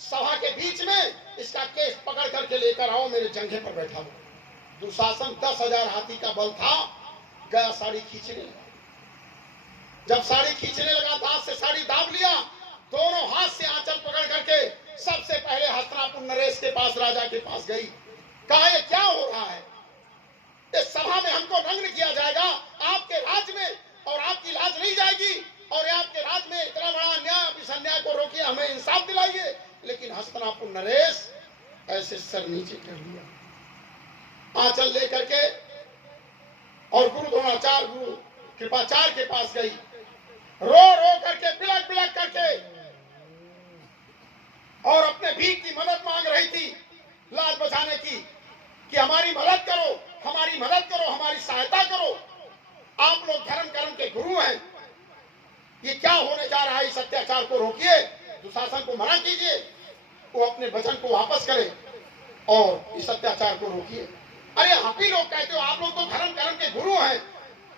सभा के बीच में इसका केस पकड़ करके लेकर आओ, मेरे जंघे पर बैठा हो। दुशासन 10,000 हाथी का बल था, गया साड़ी खींचने लगा। जब साड़ी खींचने लगा, दांत से साड़ी दाब लिया, दोनों हाथ से आंचल पकड़ करके सबसे पहले हस्तिनापुर नरेश के पास, राजा के पास गई। कहा ये क्या हो रहा है? इस सभा में हमको नग्न किया जाएगा आपके राज में, और आपकी लाज नहीं जाएगी, और आपके राज में इतना बड़ा अन्याय, इस अन्याय को रोकिए, हमें इंसाफ दिलाइए। लेकिन हस्तिनापुर नरेश ऐसे सर नीचे कर लिया, आंचल लेकर के, और गुरु द्रोणाचार्य, गुरु कृपाचार्य के पास गई, रो रो करके, बिलक बिलक करके, और अपने भीख की मदद मांग रही थी, लाज बचाने की, कि हमारी मदद करो, हमारी मदद करो, हमारी सहायता करो। आप लोग धर्म कर्म के गुरु हैं, ये क्या होने जा रहा है? इस अत्याचार को रोकिए, दुशासन को मना कीजिए, वो अपने वचन को वापस करे और इस अत्याचार को रोकिए। अरे आप ही लोग कहते हो, आप लोग तो धर्म कर्म के गुरु हैं,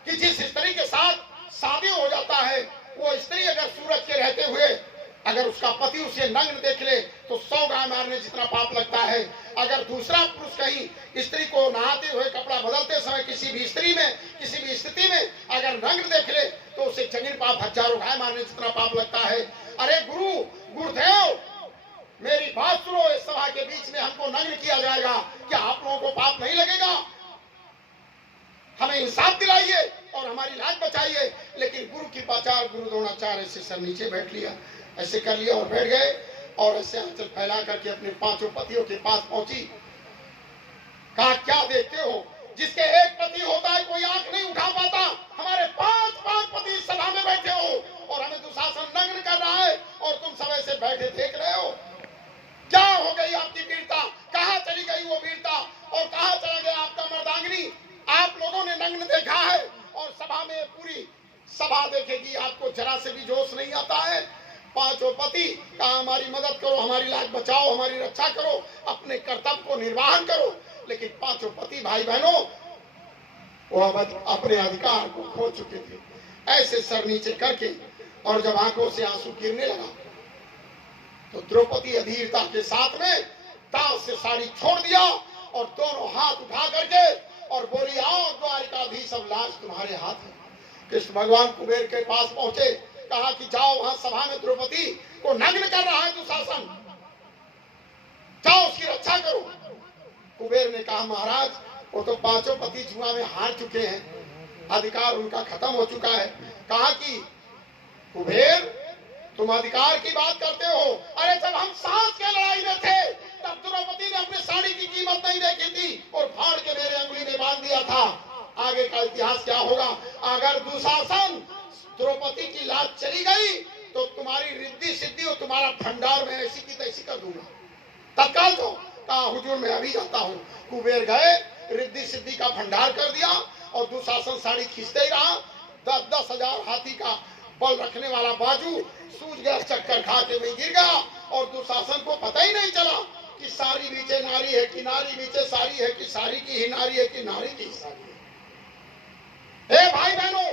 कि जिस स्त्री के साथ शादी हो जाता है, वो स्त्री अगर सूरज के रहते हुए अगर उसका पति उसे नग्न देख ले तो 100 गाय मारने जितना पाप लगता है। अगर दूसरा पुरुष कहीं स्त्री को नहाते हुए, कपड़ा बदलते समय, किसी भी स्त्री में, किसी भी स्थिति में अगर नग्न देख ले तो उसे चंगीन पाप, हजारों गाय मारने जितना पाप लगता है। अरे गुरु, गुरुदेव, मेरी बात सुनो, इस सभा के बीच में हमको नग्न किया जाएगा, क्या आप लोगों को पाप नहीं लगेगा? हमें इंसाफ दिलाइए और हमारी लाज बचाइए। लेकिन गुरु कृपाचार्य, गुरु द्रोणाचार्य ऐसे सर नीचे बैठ लिया, ऐसे कर लिया और बैठ गए, और ऐसे आंचल फैला करके अपने 5 पतियों के पास पहुंची। कहा क्या देखते हो? जिसके एक पति होता है कोई आंख नहीं उठा पाता, हमारे 5 पति इस सभा में बैठे हो और हमें दुशासन नग्न कर रहा है, और तुम सब ऐसे बैठे देख रहे हो। क्या हो गई आपकी वीरता? कहां चली गई वो वीरता, और कहां चला गया आपका मर्दांगनी? आप लोगों ने नग्न देखा है, और सभा में पूरी सभा देखेगी, आपको जरा से भी जोश नहीं आता है। 5 पति कहा हमारी मदद करो, हमारी लाज बचाओ, हमारी रक्षा करो, अपने कर्तव्य को निर्वाहन करो। लेकिन 5 पति भाई बहनों वो अपने अधिकार को खो चुके थे, ऐसे सर नीचे करके। और जब आंखों से आंसू गिरने लगा तो द्रौपदी अधीरता के साथ में दांत से साड़ी छोड़ दिया और दोनों हाथ उठा करके और बोली, आओ द्वारिकाधीश, अब लाज तुम्हारे हाथ है। कृष्ण भगवान कुबेर के पास पहुंचे, कहा कि जाओ, वहां सभा में द्रौपदी को नग्न कर रहा है दुशासन, जाओ उसकी रक्षा करो। कुबेर ने कहा, महाराज वो तो 5 पति जुआ में हार चुके हैं, अधिकार उनका खत्म हो चुका है। कहा कि कुबेर तुम अधिकार की बात करते हो? अरे जब हम सांस के लड़ाई में थे तब द्रौपदी ने अपनी साड़ी की कीमत नहीं देखी थी और फाड़ के मेरे अंगुली में बांध दिया था। आगे का इतिहास क्या होगा? अगर दुशासन द्रौपदी की लाज चली गई तो तुम्हारी रिद्धि सिद्धि और तुम्हारा भंडार में ऐसी की तैसी कर दूंगा, तत्काल दो। कहा हुजूर मैं अभी जाता हूँ। कुबेर गए, रिद्धि सिद्धि का भंडार कर दिया, और दुशासन साड़ी खींचते ही रहा। 10,000 हाथी का बल रखने वाला बाजू सूझ गया, चक्कर खा के में गिर गया, और दुशासन को पता ही नहीं चला कि सारी बीचे नारी है कि नारी बीचे सारी है, कि सारी की ही नारी है कि नारी की सारी है। हे भाई बहनों,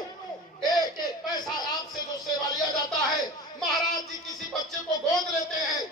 एक एक पैसा आपसे जो सेवा लिया जाता है, महाराज जी किसी बच्चे को गोद लेते हैं,